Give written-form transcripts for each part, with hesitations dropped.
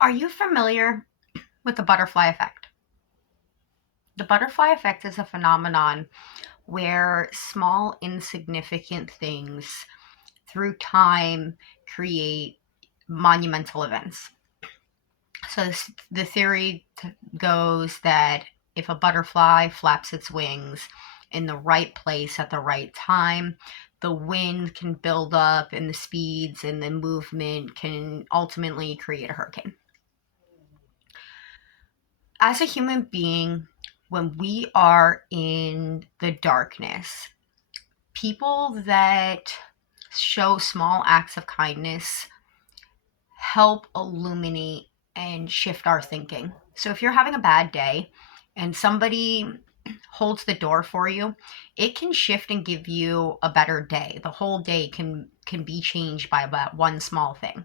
Are you familiar with the butterfly effect? The butterfly effect is a phenomenon where small, insignificant things through time create monumental events. So, the theory goes that if a butterfly flaps its wings in the right place at the right time, the wind can build up and the speeds and the movement can ultimately create a hurricane. As a human being, when we are in the darkness, people that show small acts of kindness help illuminate and shift our thinking. So if you're having a bad day and somebody holds the door for you, it can shift and give you a better day. The whole day can be changed by about one small thing.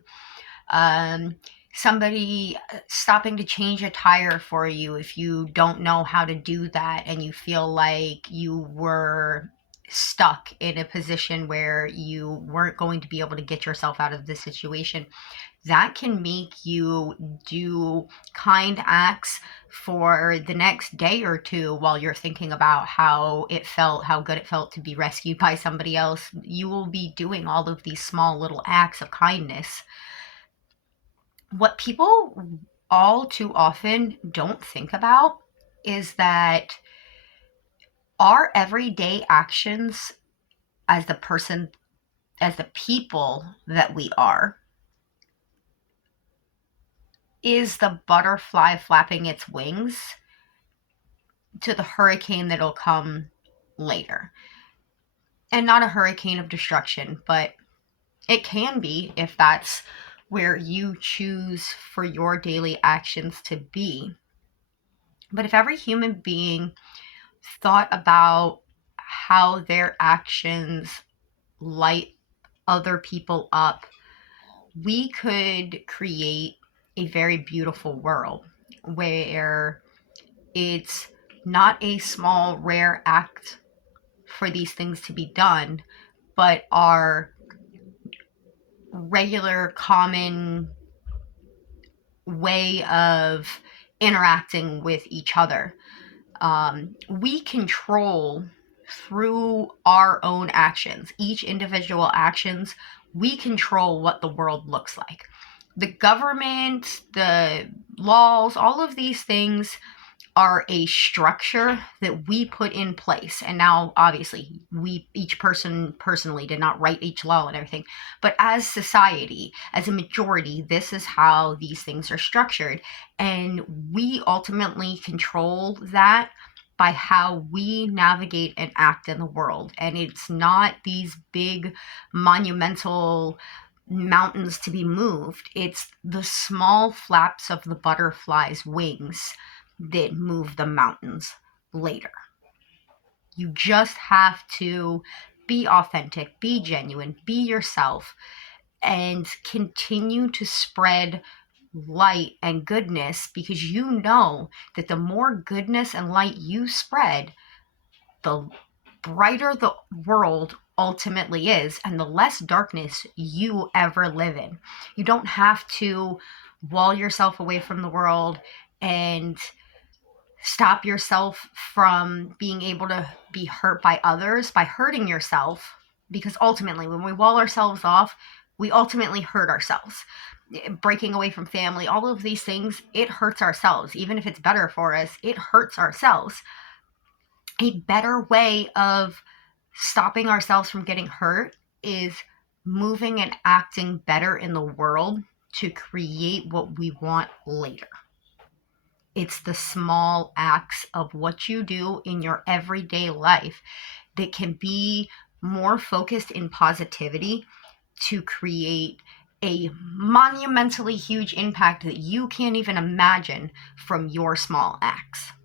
um, Somebody stopping to change a tire for you if you don't know how to do that and you feel like you were stuck in a position where you weren't going to be able to get yourself out of this situation. That can make you do kind acts for the next day or two while you're thinking about how it felt, how good it felt to be rescued by somebody else. You will be doing all of these small little acts of kindness. What people all too often don't think about is that our everyday actions as the person, as the people that we are, is the butterfly flapping its wings to the hurricane that'll come later. And not a hurricane of destruction, but it can be if that's where you choose for your daily actions to be. But if every human being thought about how their actions light other people up, we could create a very beautiful world where it's not a small, rare act for these things to be done, but are regular, common way of interacting with each other. We control through our own actions, each individual actions, we control what the world looks like. The government, the laws, all of these things are a structure that we put in place. And now, obviously, we, each person personally, did not write each law and everything. But as society, as a majority, this is how these things are structured. And we ultimately control that by how we navigate and act in the world. And it's not these big, monumental mountains to be moved, it's the small flaps of the butterfly's wings that move the mountains later. You just have to be authentic, be genuine, be yourself, and continue to spread light and goodness, because you know that the more goodness and light you spread, the brighter the world ultimately is and the less darkness you ever live in. You don't have to wall yourself away from the world and stop yourself from being able to be hurt by others by hurting yourself, because ultimately when we wall ourselves off, we ultimately hurt ourselves. Breaking away from family, all of these things, it hurts ourselves. Even if it's better for us, it hurts ourselves. A better way of stopping ourselves from getting hurt is moving and acting better in the world to create what we want later. It's the small acts of what you do in your everyday life that can be more focused in positivity to create a monumentally huge impact that you can't even imagine from your small acts.